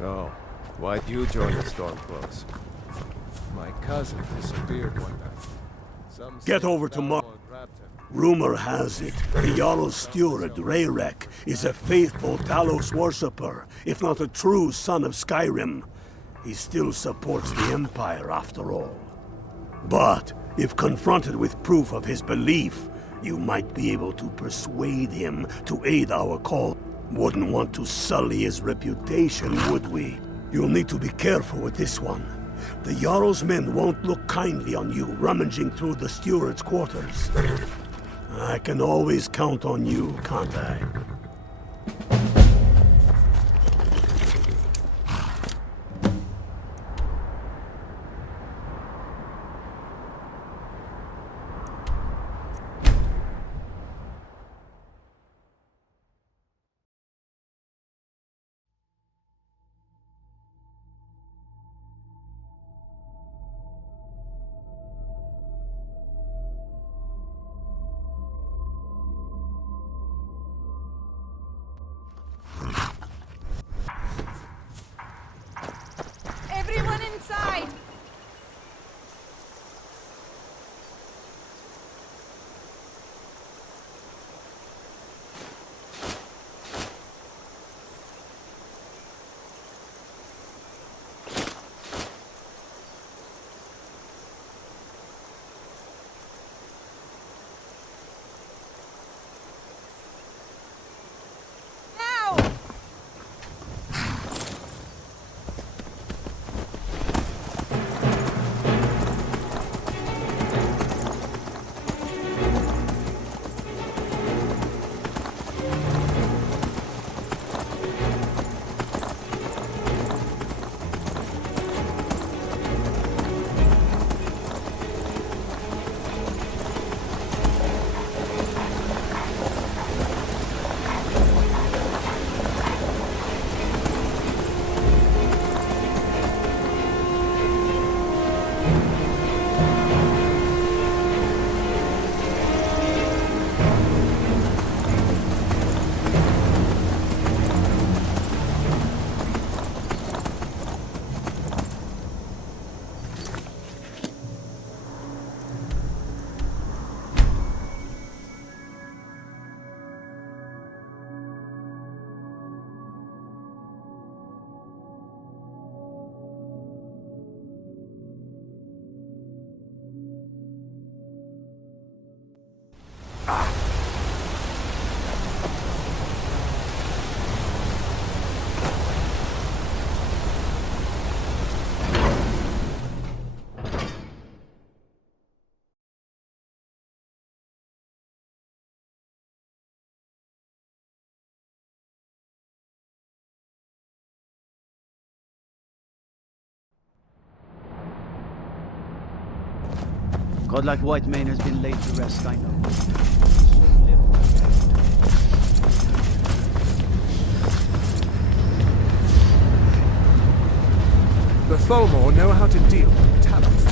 So, why'd you join the Stormcloaks? My cousin disappeared one night. Get over to Rumor has it, the Jarl's steward, Rayrek, is a faithful Talos worshipper, if not a true son of Skyrim. He still supports the Empire, after all. But, if confronted with proof of his belief, you might be able to persuade him to aid our cause. Wouldn't want to sully his reputation, would we? You'll need to be careful with this one. The Jarl's men won't look kindly on you rummaging through the steward's quarters. I can always count on you, can't I? Everyone inside! Godlike white mane has been laid to rest, I know. The Tholmor know how to deal with talents.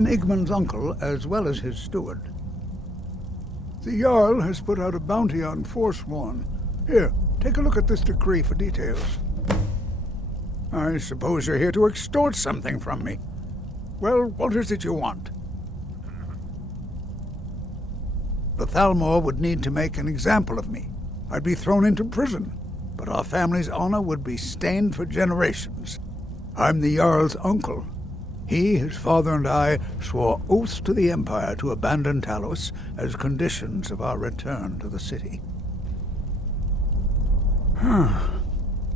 I'm Igmund's uncle, as well as his steward. The Jarl has put out a bounty on Forsworn. Here, take a look at this decree for details. I suppose you're here to extort something from me. Well, what is it you want? The Thalmor would need to make an example of me. I'd be thrown into prison, but our family's honor would be stained for generations. I'm the Jarl's uncle. He, his father, and I swore oaths to the Empire to abandon Talos as conditions of our return to the city.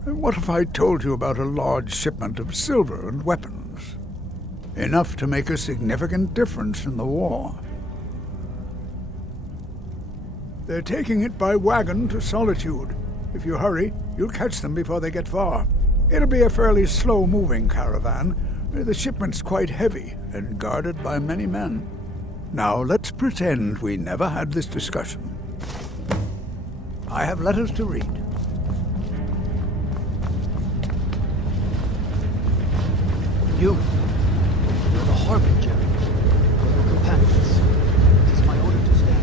What if I told you about a large shipment of silver and weapons? Enough to make a significant difference in the war. They're taking it by wagon to Solitude. If you hurry, you'll catch them before they get far. It'll be a fairly slow-moving caravan. The shipment's quite heavy and guarded by many men. Now, let's pretend we never had this discussion. I have letters to read. You're the Harbinger. Your companions. It is my order to stand.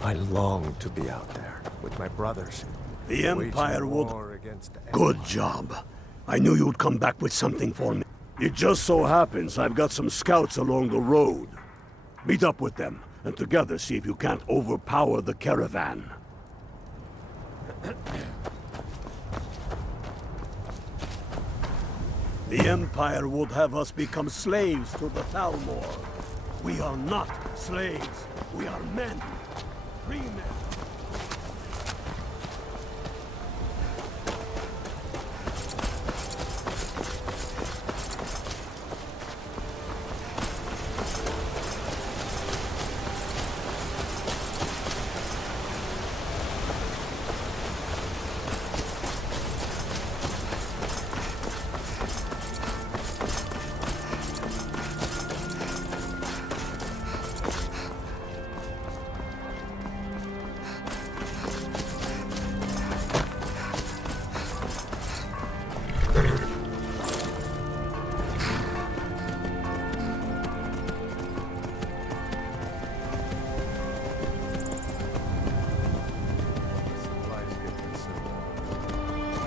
I long to be out there with my brothers. The Empire waging would... war against the Good job. I knew you'd come back with something for me. It just so happens I've got some scouts along the road. Meet up with them, and together see if you can't overpower the caravan. The Empire would have us become slaves to the Thalmor. We are not slaves. We are men. Free men.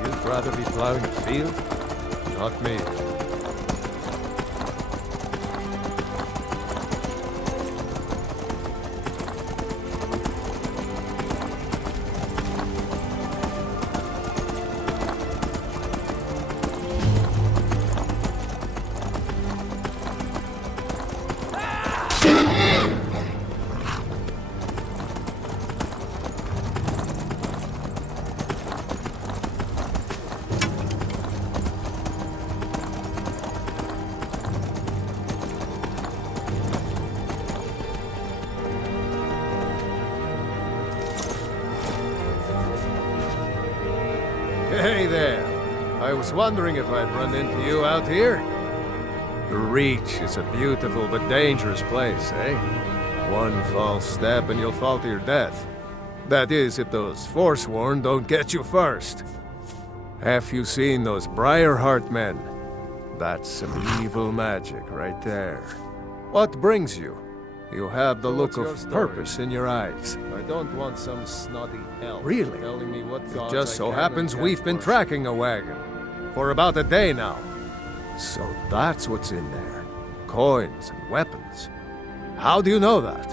You'd rather be plowing a field? Not me. Hey there. I was wondering if I'd run into you out here. The Reach is a beautiful but dangerous place, eh? One false step and you'll fall to your death. That is, if those Forsworn don't get you first. Have you seen those Briarheart men? That's some evil magic right there. What brings you? You have the look of purpose in your eyes. I don't want some snotty elf Really? telling me what It just so happens we've been tracking a wagon for about a day now. So that's what's in there. Coins and weapons. How do you know that?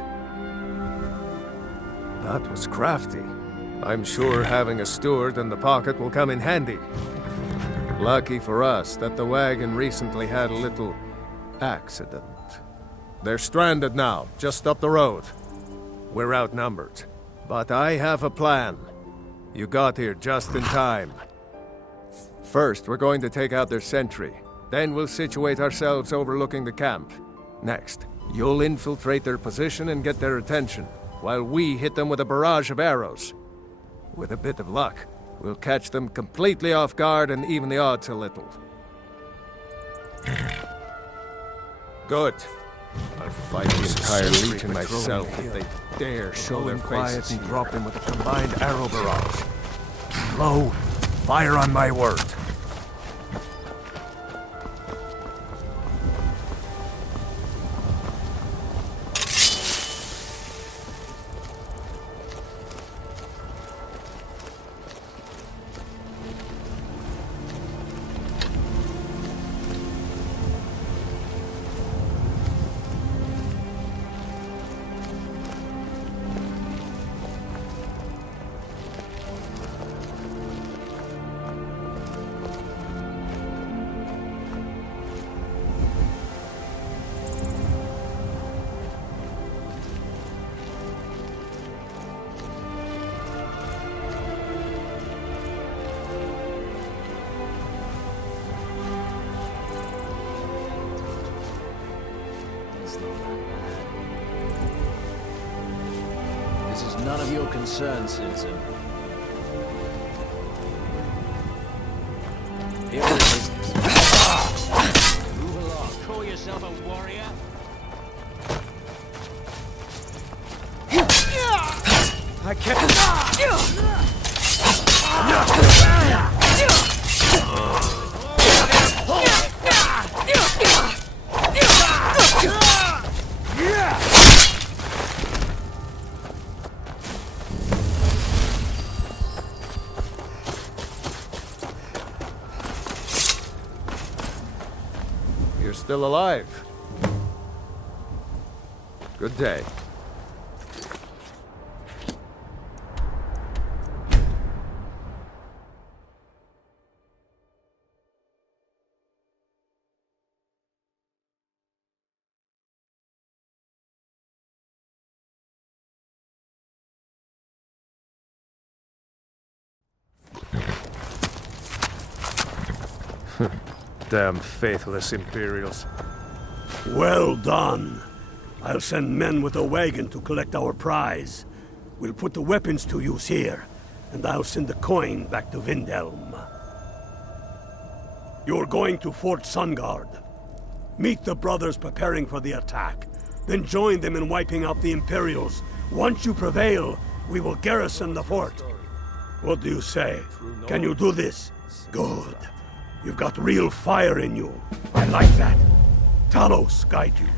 That was crafty. I'm sure having a steward in the pocket will come in handy. Lucky for us that the wagon recently had a little accident. They're stranded now, just up the road. We're outnumbered. But I have a plan. You got here just in time. First, we're going to take out their sentry. Then we'll situate ourselves overlooking the camp. Next, you'll infiltrate their position and get their attention, while we hit them with a barrage of arrows. With a bit of luck, we'll catch them completely off guard and even the odds a little. Good. I'll fight the entire legion myself if they dare show their faces and drop them with a combined arrow barrage. Low, fire on my word. This is none of your concern, citizen. Here it is. Move along. Call yourself a warrior? I can't. You're still alive. Good day. Damn faithless Imperials. Well done. I'll send men with a wagon to collect our prize. We'll put the weapons to use here, and I'll send the coin back to Vindhelm. You're going to Fort Sungard. Meet the brothers preparing for the attack, then join them in wiping out the Imperials. Once you prevail, we will garrison the fort. What do you say? Can you do this? Good. You've got real fire in you. I like that. Talos, guide you.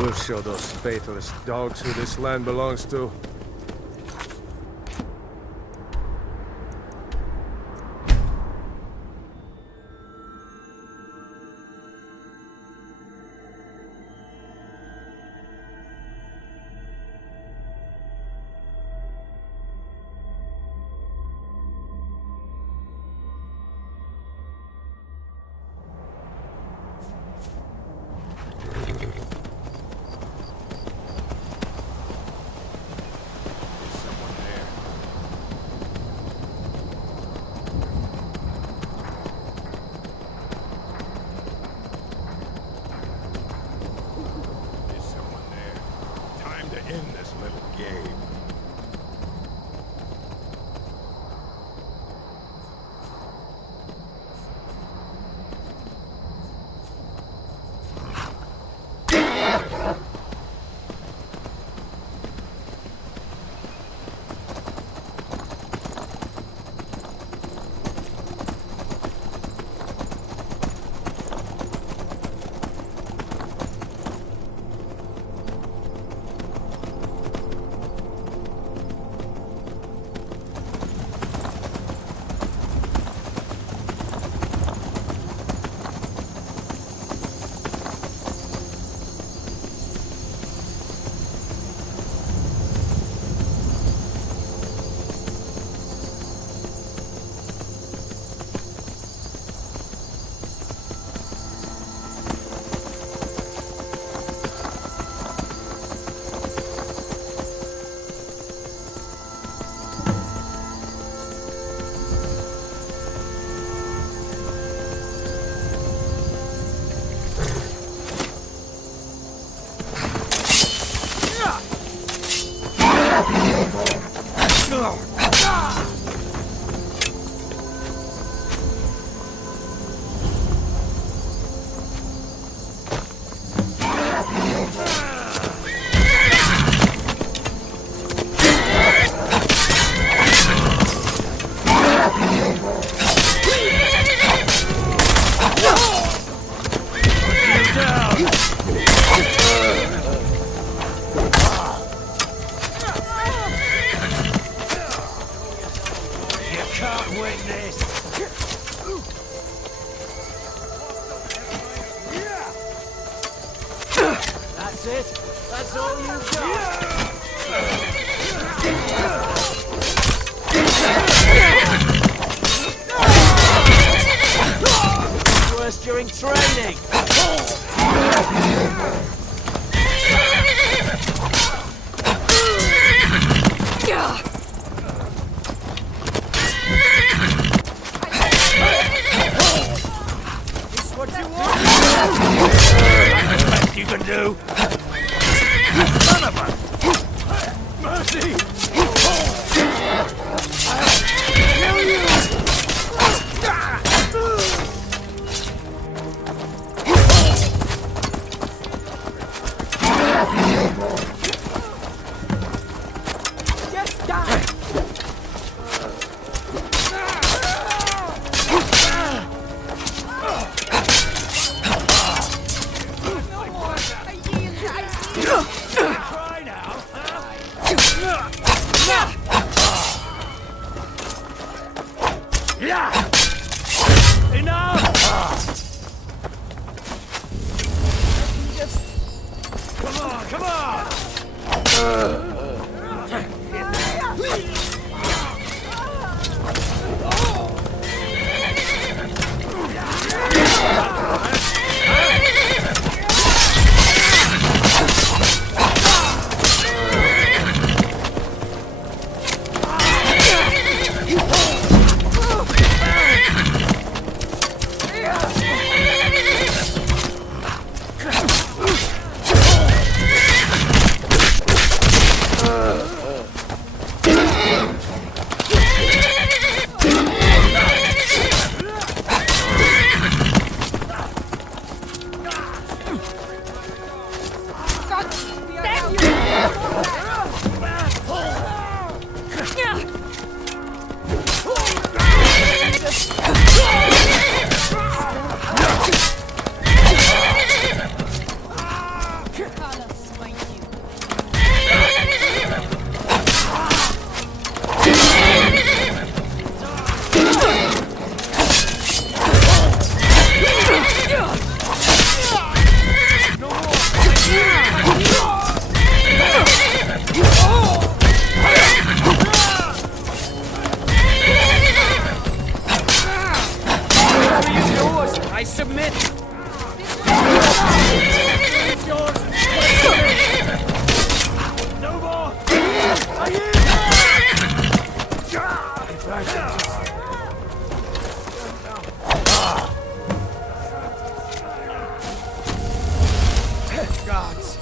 We'll show those faithless dogs who this land belongs to. it? That's all you've got? Worse during training. This what you want? That's the best you can do. Son of a... Mercy! Kill you! Try now, huh? Enough! Come on! I submit! No more! Gods.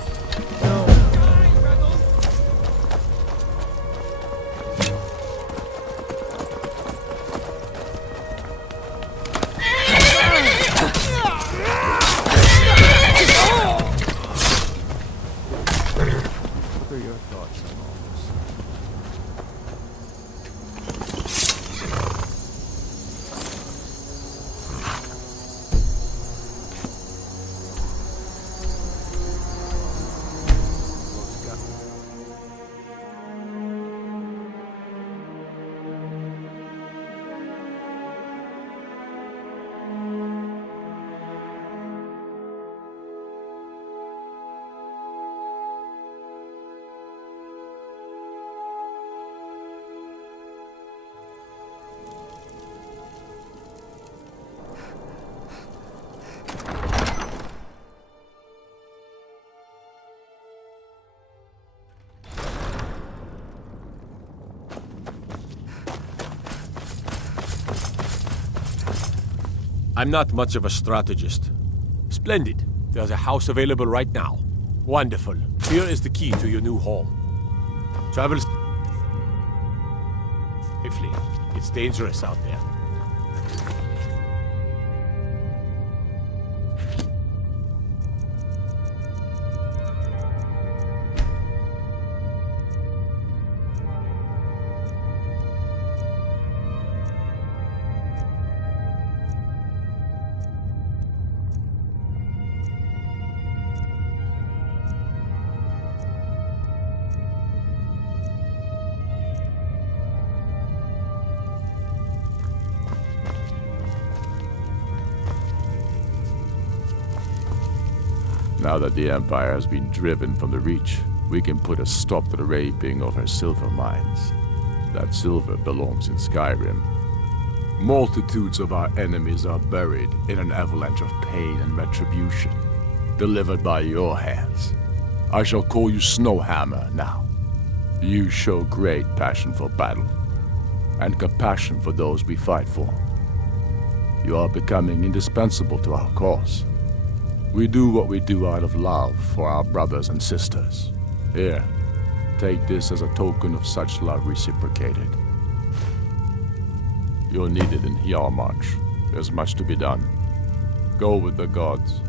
What are your thoughts on all this? I'm not much of a strategist. Splendid. There's a house available right now. Wonderful. Here is the key to your new home. Travel safely. It's dangerous out there. Now that the Empire has been driven from the Reach, we can put a stop to the raping of her silver mines. That silver belongs in Skyrim. Multitudes of our enemies are buried in an avalanche of pain and retribution, delivered by your hands. I shall call you Snowhammer now. You show great passion for battle, and compassion for those we fight for. You are becoming indispensable to our cause. We do what we do out of love for our brothers and sisters. Here, take this as a token of such love reciprocated. You're needed in Hjalmarch. There's much to be done. Go with the gods.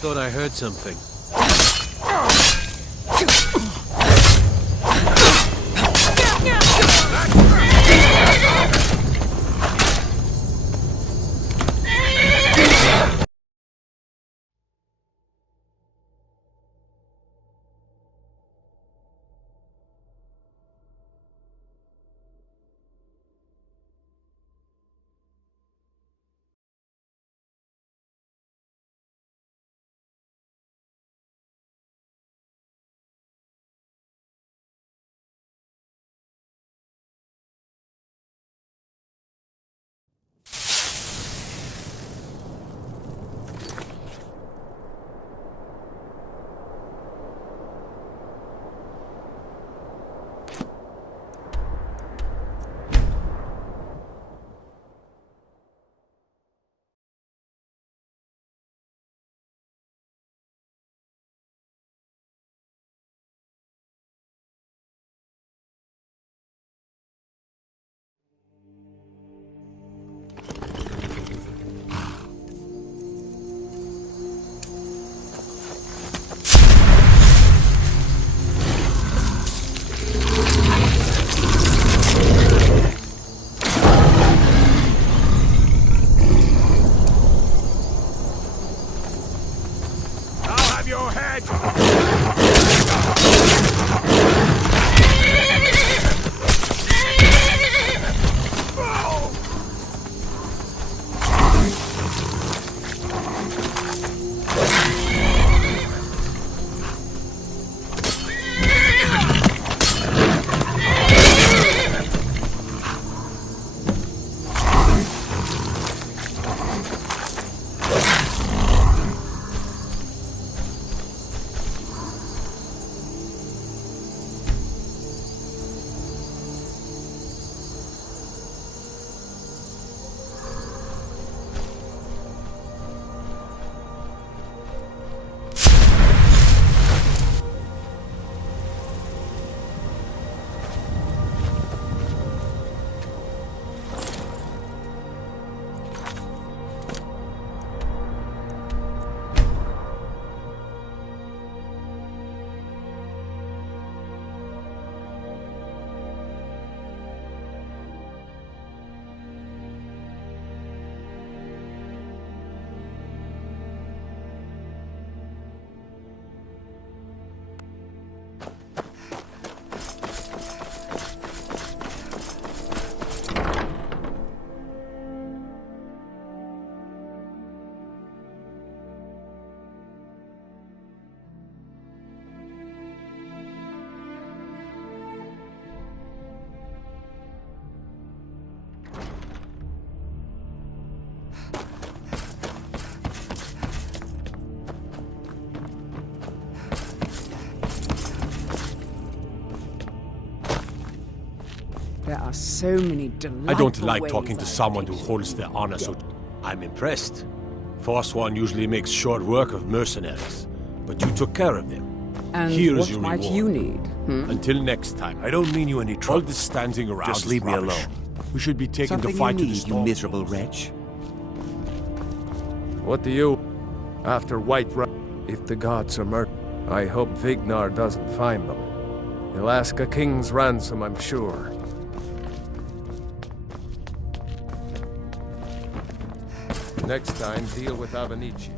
Thought I heard something. There are so many delightful I don't like ways talking to I've someone who pictured holds their honor dead. so... I'm impressed. Forsworn usually makes short work of mercenaries, but you took care of them. And Here is what your might reward. you need? Until next time. I don't mean you any All trouble. this standing around Just is leave me rubbish. alone. We should be taking Something the fight you to the need, you storm. miserable wretch. What do you... After Whiterun, if the gods are murdered, I hope Vignar doesn't find them. He'll ask a king's ransom, I'm sure. Next time, deal with Avenici.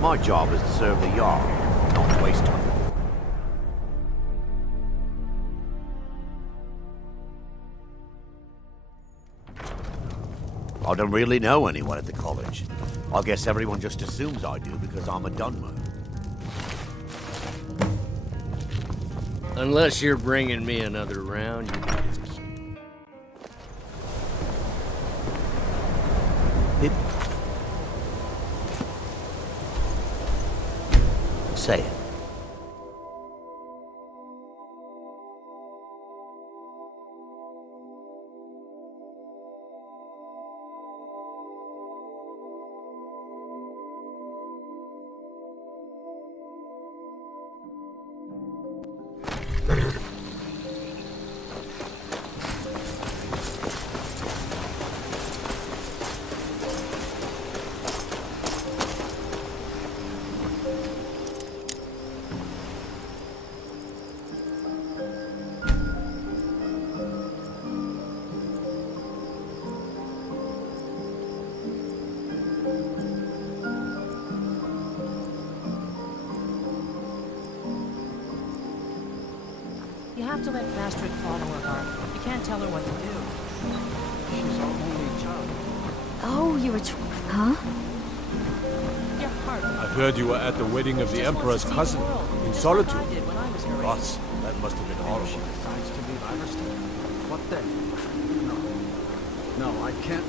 My job is to serve the Jarl, not to waste time. I don't really know anyone at the college. I guess everyone just assumes I do because I'm a Dunmer. Unless you're bringing me another round, you can just... Say it. You have to let Vastrid follow her heart. You can't tell her what to do. She's our only child. Oh, you were huh? Your heart. I heard you were at the wedding of the Just Emperor's wants to see the cousin, world, in just like solitude. I did when I was her age. Gods, that must have been horrible. She decides to leave Iverstein. What then? No. No, I can't.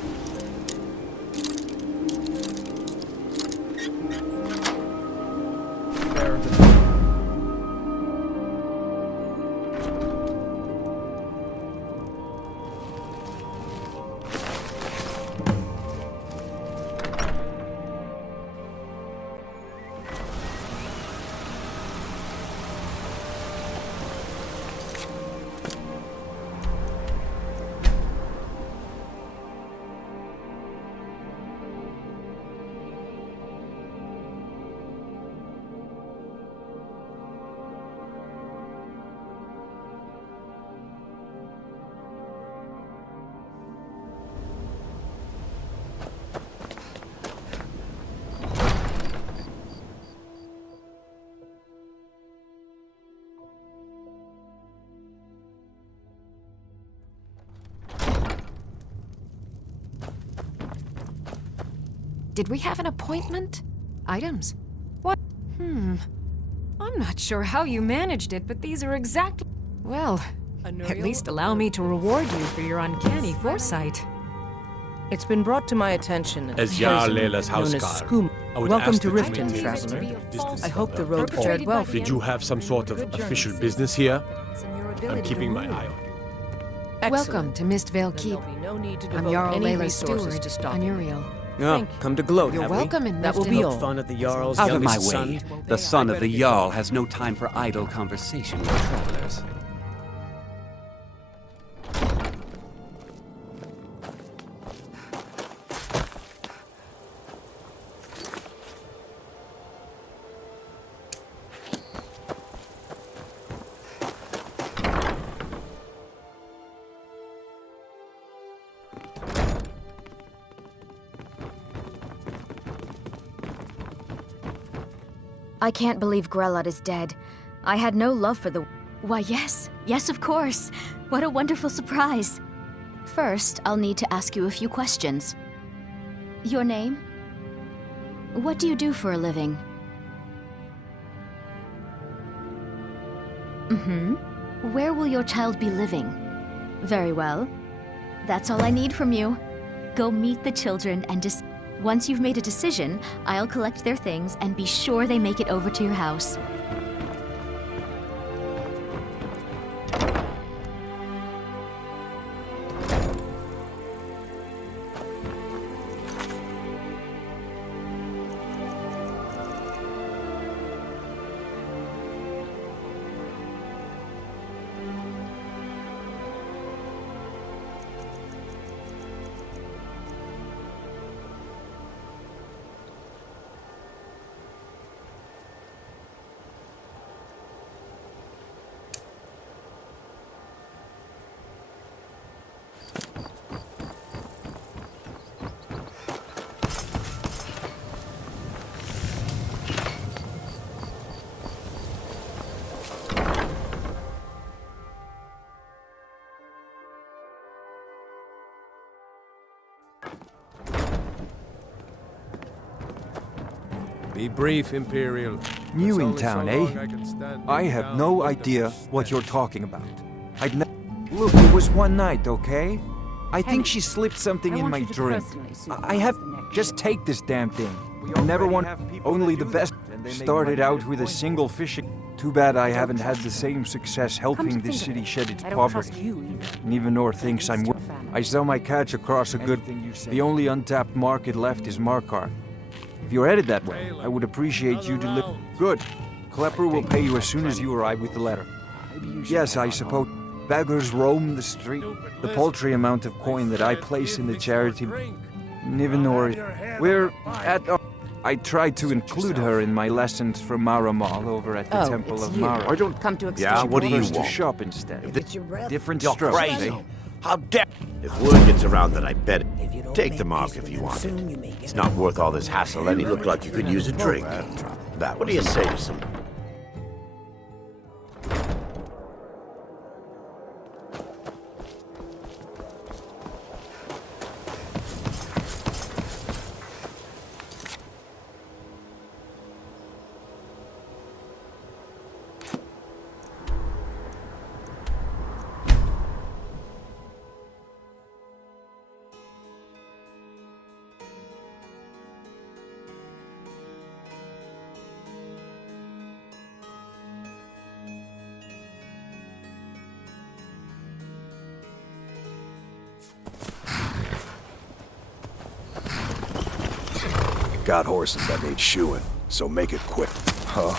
Bear the... Did we have an appointment? Items? What? I'm not sure how you managed it, but these are exactly... Well, at least allow me to reward you for your uncanny foresight. It's been brought to my attention that As the Jarl person Layla's known as houseguard, Skoom. I would Welcome ask to that you Riften, maintain traveler. a distance I hope the from road fared well for Did you have some sort of official business here? I'm keeping my eye on you. Excellent. Welcome to Mistvale Then Keep. there'll be no need to I'm devote Jarl any Layla's resources steward, to stop you. Anuriel. Oh, come to gloat, You're have welcome in That will Riften. be Poke all. fun at the Jarl's we? Out of my youngest way. son. The son of the Jarl has no time for idle conversation with travelers. I can't believe Grelot is dead. I had no love for the... Why, yes. Yes, of course. What a wonderful surprise. First, I'll need to ask you a few questions. Your name? What do you do for a living? Where will your child be living? Very well. That's all I need from you. Go meet the children and once you've made a decision, I'll collect their things and be sure they make it over to your house. Be brief, Imperial. New It's in only so town, long eh? I can stand I being have down no under idea the what you're stench. talking about. Look, it was one night, okay? I think she slipped something in my drink. I have... Just take this damn thing. I never want... Only the best... Started out with a single fishing... Too bad I haven't had the same success helping this city shed its poverty. And even Nor thinks I'm... I sell my catch across a good... The only untapped market left is Markarth. If you're headed that way, I would appreciate you deliver... Good. Klepper will pay you as soon as you arrive with the letter. Yes, I suppose beggars roam the street. The paltry amount of coin that I place in the charity... Nivenor... We're at... I tried to include her in my lessons for Maramal over at the Temple of Mara. I don't... Come to Yeah, what do you First to want? shop instead. Different You're strokes, crazy. eh? How dare... If word gets around that I bet it, take the mark if you want it. It's not worth all this hassle, and you look like you could use a drink. What do you say to some... Got horses that need shoeing, so make it quick. Huh?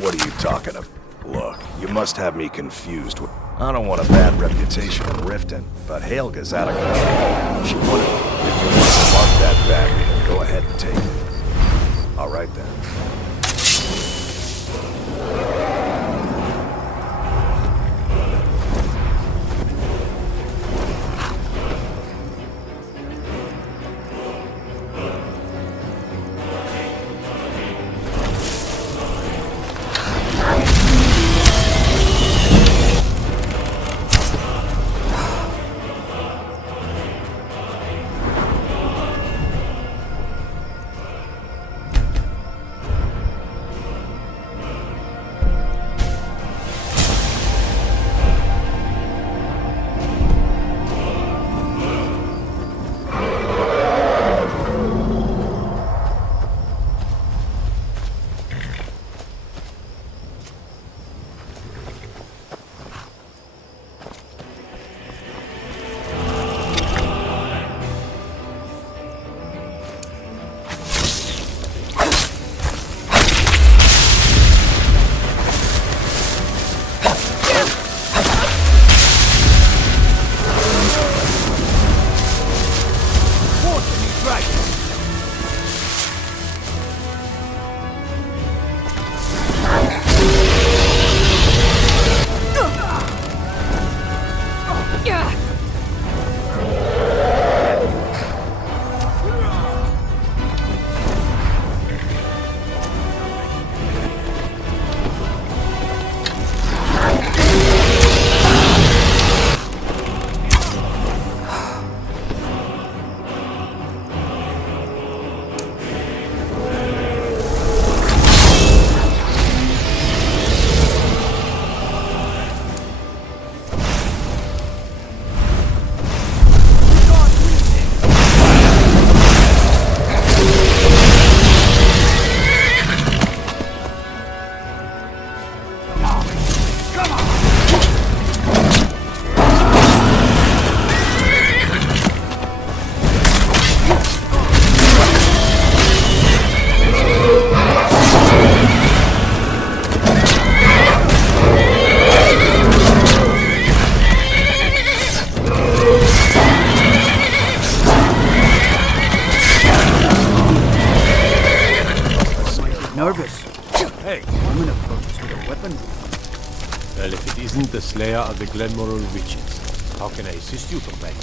What are you talking of? Look, you must have me confused with... I don't want a bad reputation in Riften, but Helga's out of control. She wanted... If you want to mark that bag, then go ahead and take it. All right, then. nervous. Hey, I'm gonna approach this with a weapon. Well, if it isn't the Slayer of the Glenmoral Witches, how can I assist you, companion?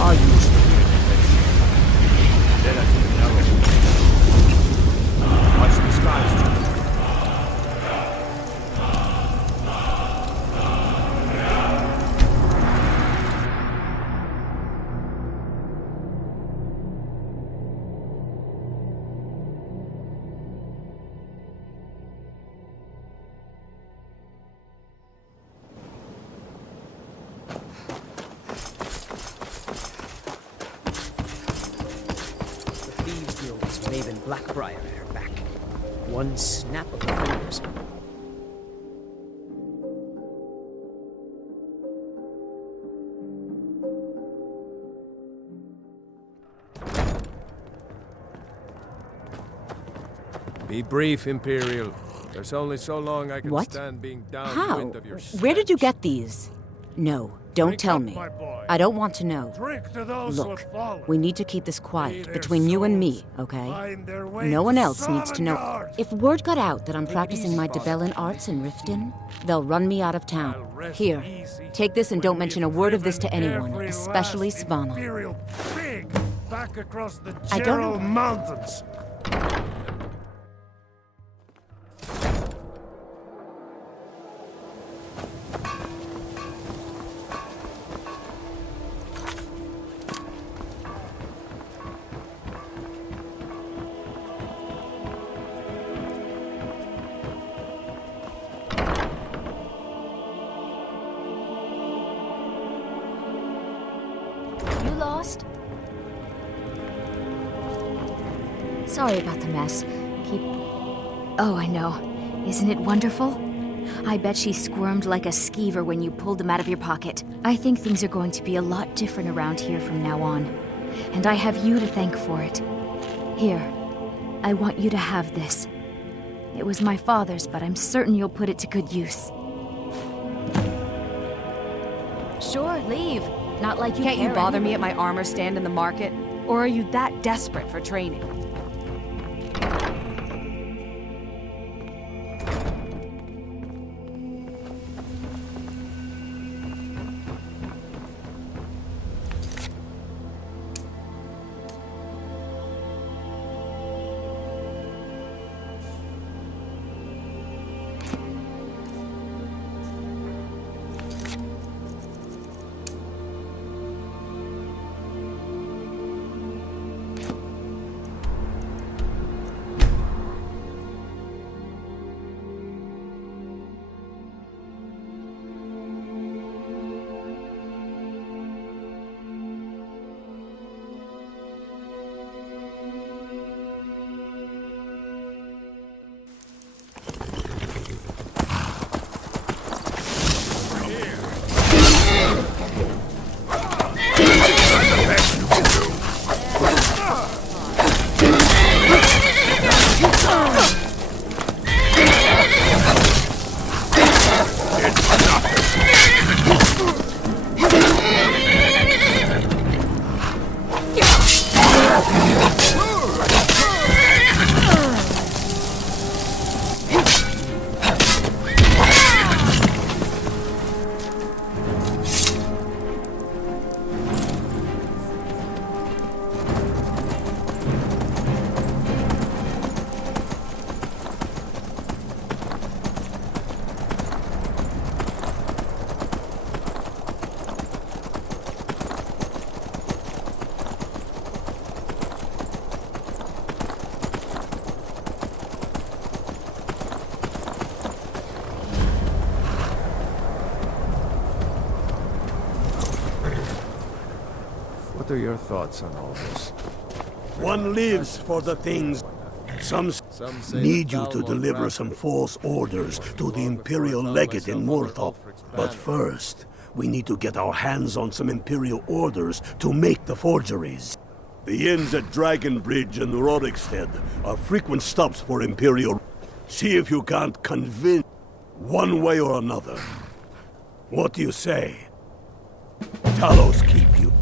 I used to be an adventurer. Then I took an arrow. Watch the skies, John. Maven Blackbriar at her back. One snap of her fingers. Be brief, Imperial. There's only so long I can stand being downwind of your Where did you get these? No, don't tell me. I don't want to know. Look, we need to keep this quiet, between you and me, okay? No one else needs to know. If word got out that I'm practicing my Debellan arts in Riften, they'll run me out of town. Here, take this and don't mention a word of this to anyone, especially Svanna. I don't know. Mountains. Lost? Sorry about the mess. Oh, I know. Isn't it wonderful? I bet she squirmed like a skeever when you pulled them out of your pocket. I think things are going to be a lot different around here from now on. And I have you to thank for it. Here, I want you to have this. It was my father's, but I'm certain you'll put it to good use. Sure, leave. Not like you Can't you care bother anyway. me at my armor stand in the market? Or are you that desperate for training? What are your thoughts on all this? One lives for the things. Some need you to deliver some false orders to the Imperial Legate in Morthop. But first, we need to get our hands on some Imperial orders to make the forgeries. The inns at Dragon Bridge and Rorikstead are frequent stops for Imperial. See if you can't convince one way or another. What do you say? Talos keep you.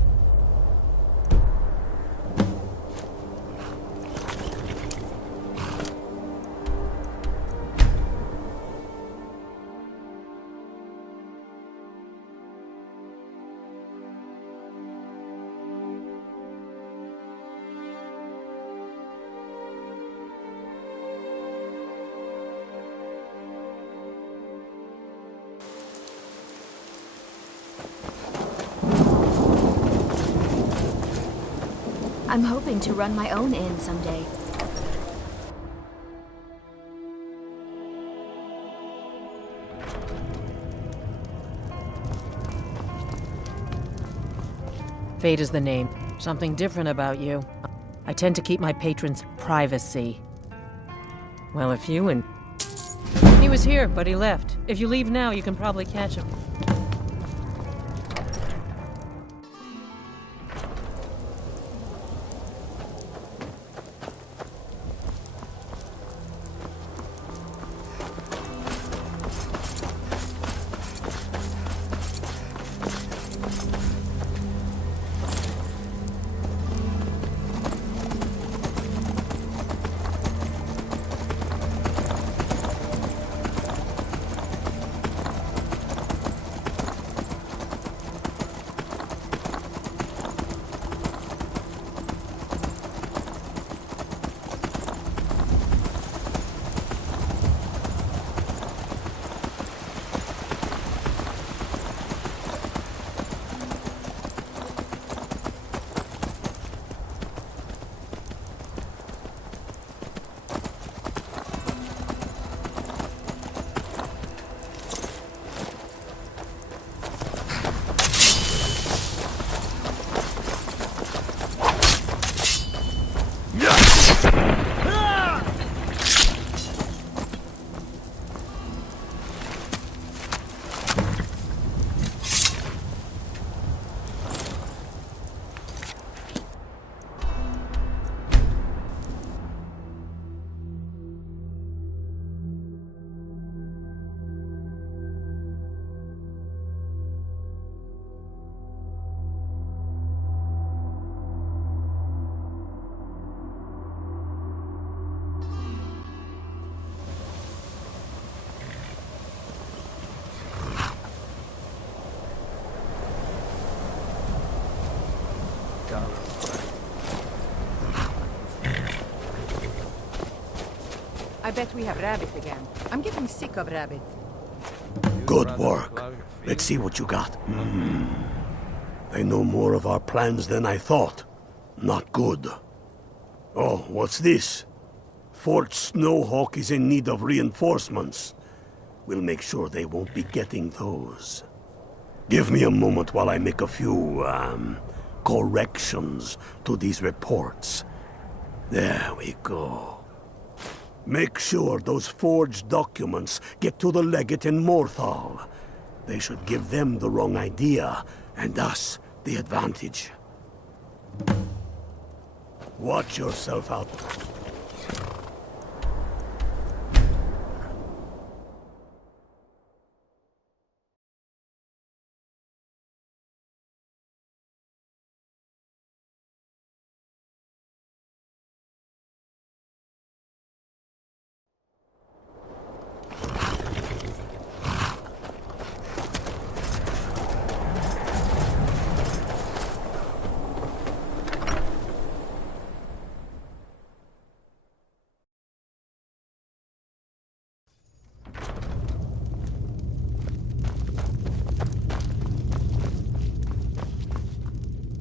I'm hoping to run my own inn someday. Fate is the name. Something different about you. I tend to keep my patrons' privacy. Well, if you and... He was here, but he left. If you leave now, you can probably catch him. I bet we have rabbit again. I'm getting sick of rabbit. Good work. Let's see what you got. They know more of our plans than I thought. Not good. Oh, what's this? Fort Snowhawk is in need of reinforcements. We'll make sure they won't be getting those. Give me a moment while I make a few, corrections to these reports. There we go. Make sure those forged documents get to the legate in Morthal. They should give them the wrong idea, and us the advantage. Watch yourself out.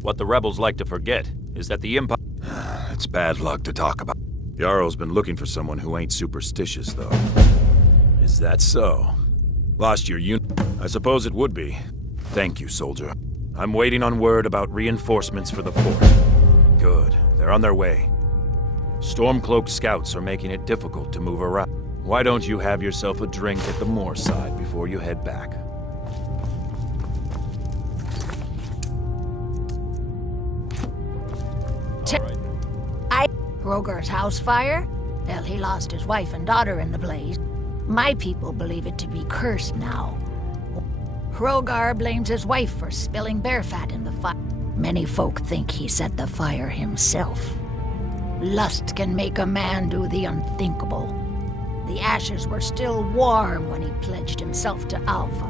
What the rebels like to forget is that the Empire... It's bad luck to talk about. Yarrow's been looking for someone who ain't superstitious, though. Is that so? Lost your unit? I suppose it would be. Thank you, soldier. I'm waiting on word about reinforcements for the fort. Good. They're on their way. Stormcloaked scouts are making it difficult to move around. Why don't you have yourself a drink at the moorside before you head back? Roger's house fire? Well, he lost his wife and daughter in the blaze. My people believe it to be cursed now. Hrogar blames his wife for spilling bear fat in the fire. Many folk think he set the fire himself. Lust can make a man do the unthinkable. The ashes were still warm when he pledged himself to Alpha.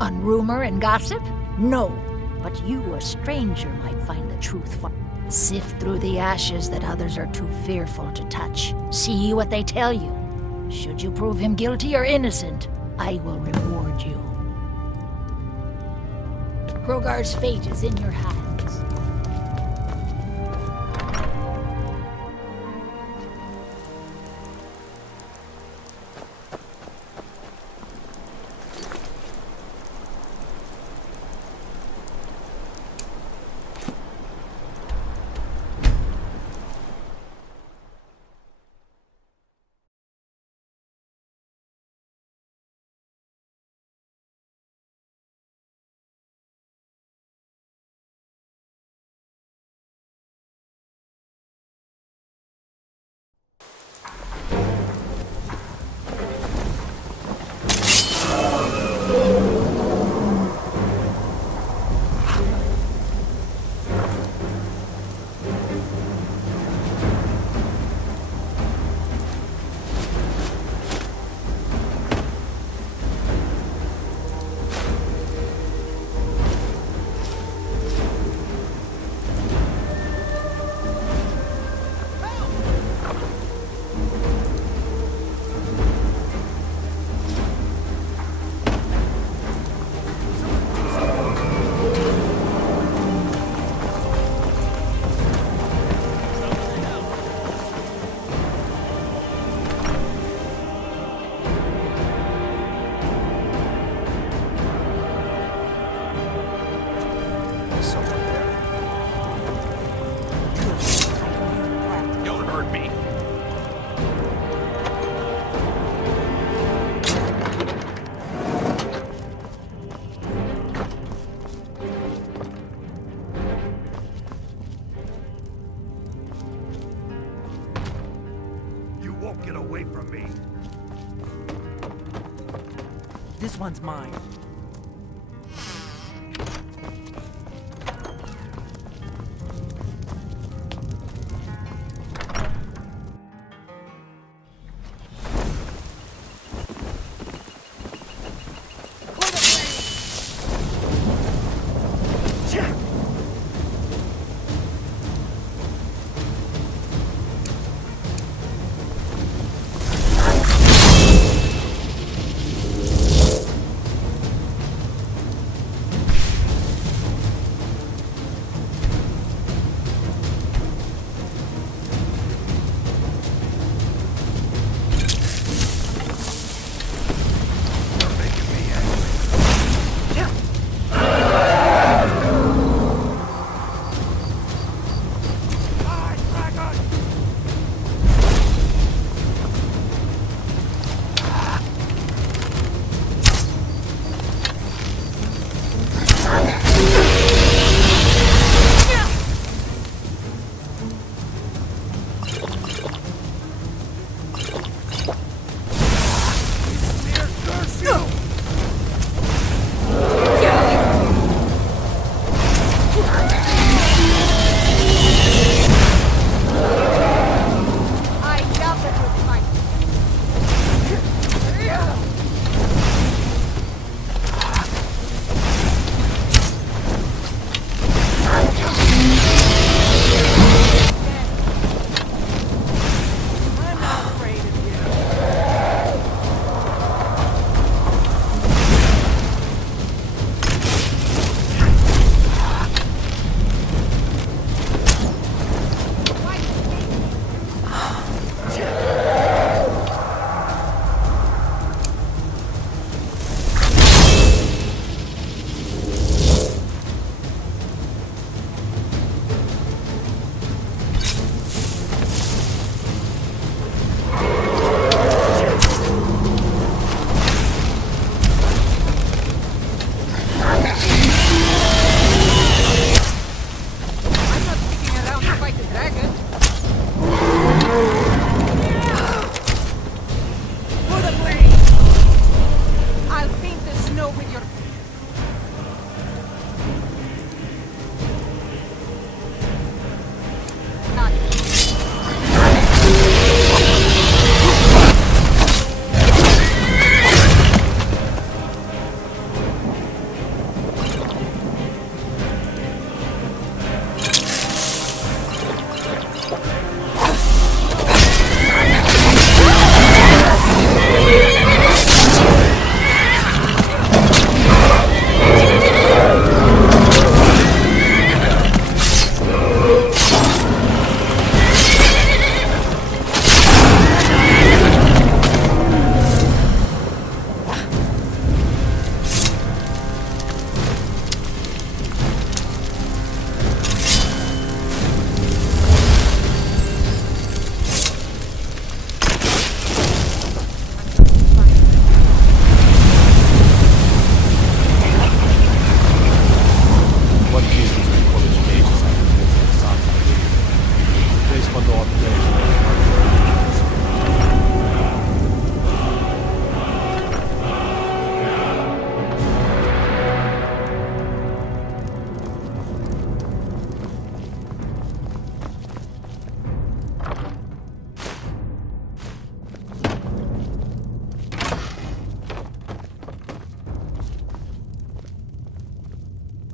On rumor and gossip? No. But you, a stranger, might find the truth. Sift through the ashes that others are too fearful to touch. See what they tell you. Should you prove him guilty or innocent, I will reward you. Hrogar's fate is in your hands. Get away from me. This one's mine.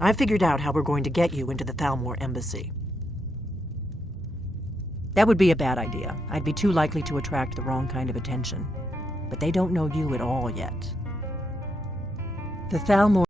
I figured out how we're going to get you into the Thalmor embassy. That would be a bad idea. I'd be too likely to attract the wrong kind of attention. But they don't know you at all yet. The Thalmor